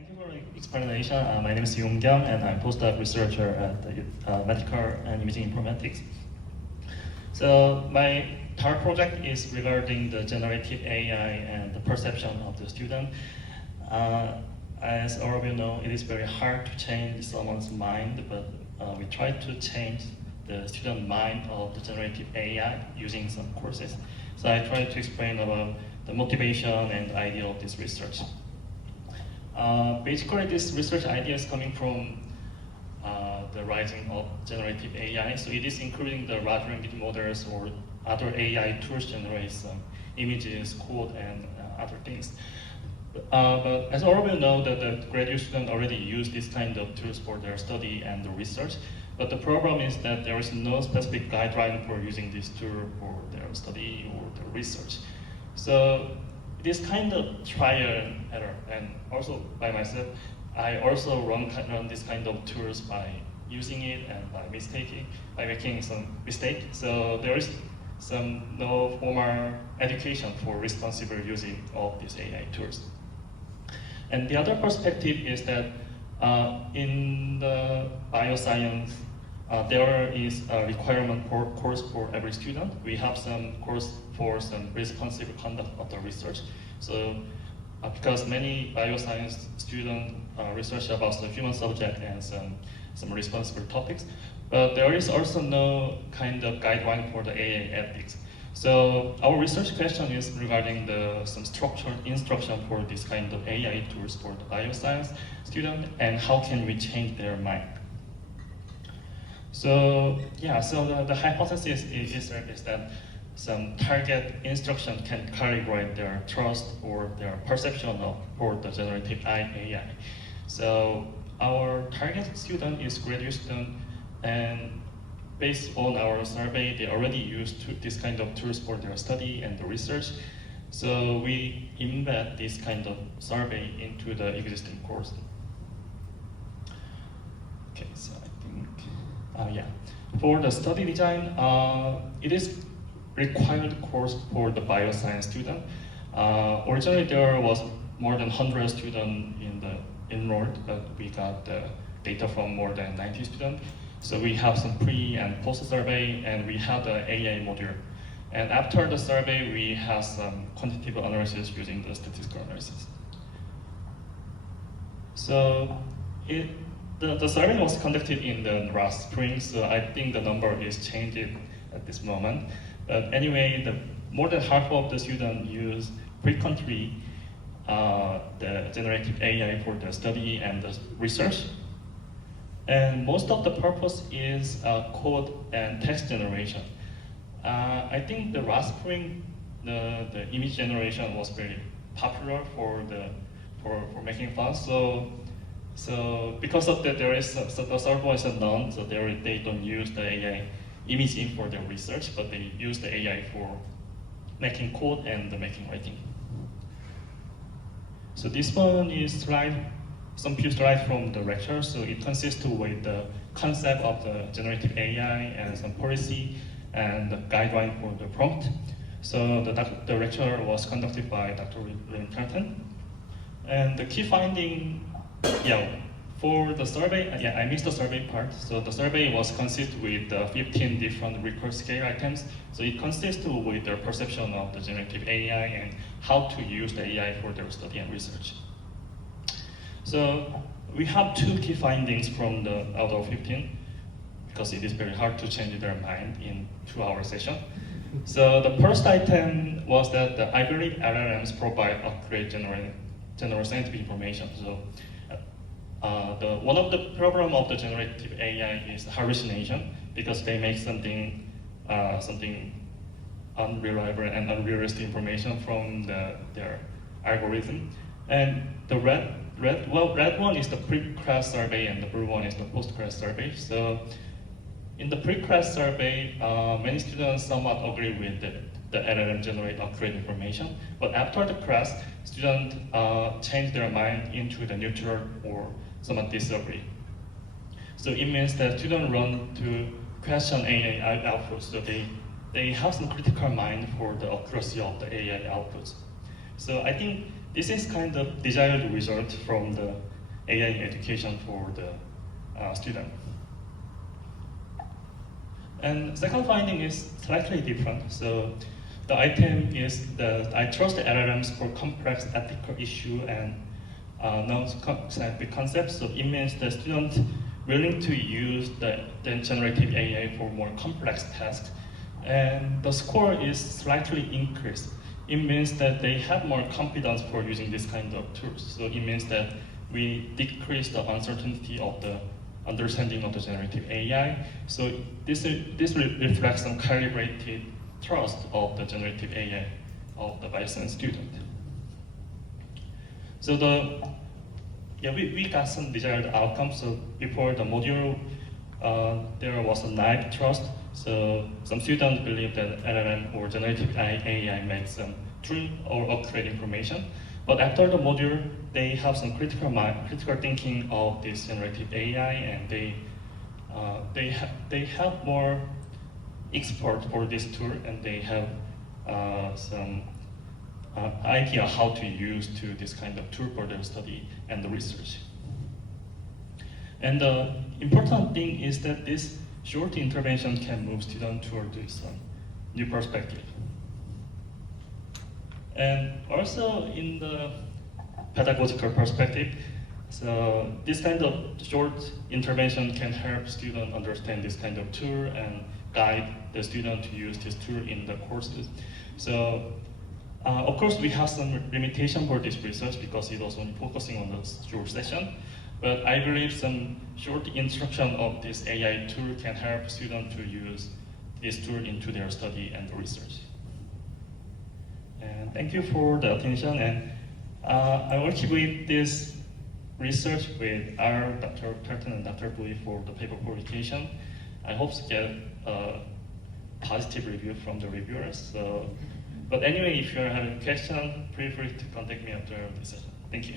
Thank you for the explanation. My name is YongKyung, and I'm a postdoc researcher at the Medical and Imaging Informatics. So my third project is regarding the generative AI and the perception of the student. As all of you know, it is very hard to change someone's mind, but we try to change the student mind of the generative AI using some courses. So I try to explain about the motivation and idea of this research. Basically, this research idea is coming from the rising of generative AI. So it is including the large language models or other AI tools generate some images, code, and other things. But as all of you know, that the graduate students already use this kind of tools for their study and the research. But the problem is that there is no specific guideline for using this tool for their study or their research. So it is kind of trial and error, and also by myself, I also run this kind of tools by using it and by making some mistake. So there is no formal education for responsible using of these AI tools. And the other perspective is that in the bioscience, there is a requirement for course for every student. We have some course for some responsible conduct of the research. So because many bioscience students research about the human subject and some responsible topics, but there is also no kind of guideline for the AI ethics. So our research question is regarding some structured instruction for this kind of AI tools for the bioscience student, and how can we change their mind. So yeah, so the hypothesis is that some target instruction can calibrate their trust or their perception for the generative AI. So our target student is graduate student, and based on our survey, they already use this kind of tools for their study and the research. So we embed this kind of survey into the existing course. Okay, so I think, yeah. For the study design, it is required course for the bioscience student. Originally there was more than 100 students enrolled, but we got the data from more than 90 students. So we have some pre and post survey, and we have the AI module. And after the survey, we have some quantitative analysis using the statistical analysis. So the survey was conducted in the last spring, so I think the number is changing at this moment. But anyway, more than half of the students use frequently the generative AI for the study and the research. And most of the purpose is code and text generation. I think the last spring, the image generation was very popular for making fun. So because of that, the server is none, so they don't use the AI imaging for their research, but they use the AI for making code and making writing. So this one is some few slides from the lecture. So it consists with the concept of the generative AI and some policy and the guideline for the prompt. So the lecture was conducted by Dr. YongKyung. And the key finding, for the survey, I missed the survey part. So the survey was consist with 15 different Likert scale items. So it consists with their perception of the generative AI and how to use the AI for their study and research. So we have two key findings from out of 15, because it is very hard to change their mind in 2-hour session. So the first item was that I believe LLMs provide accurate general scientific information. So one of the problem of the generative AI is hallucination, because they make something unreliable and unrealistic information from their algorithm. And the red one is the pre-class survey, and the blue one is the post-class survey. So in the pre-class survey, many students somewhat agree with the LLM generate accurate information. But after the class, students change their mind into the neutral or somewhat disagree. So it means that students run to question AI outputs. So they have some critical mind for the accuracy of the AI outputs. So I think this is kind of desired result from the AI education for the student. And second finding is slightly different. So the item is that I trust the LLMs for complex ethical issue and non-scientific concepts. So it means the student willing to use the generative AI for more complex tasks. And the score is slightly increased. It means that they have more confidence for using this kind of tools. So it means that we decrease the uncertainty of the understanding of the generative AI. So this reflects some calibrated trust of the generative AI of the licensed student. So we got some desired outcomes. So before the module, there was a naive trust. So some students believe that LLM or generative AI makes them true or accurate information. But after the module, they have some critical thinking of this generative AI, and they have more expert for this tool, and they have some idea how to use to this kind of tool for their study and the research. And the important thing is that this short intervention can move students toward this new perspective. And also in the pedagogical perspective, so this kind of short intervention can help students understand this kind of tool and guide the student to use this tool in the courses. So of course we have some limitation for this research because it was only focusing on the short session. But I believe some short instruction of this AI tool can help students to use this tool into their study and research. And thank you for the attention. And I will keep with this research with our Dr. Pelton and Dr. Bui for the paper publication. I hope to get a positive review from the reviewers. But anyway, if you have a question, feel free to contact me after this session. Thank you.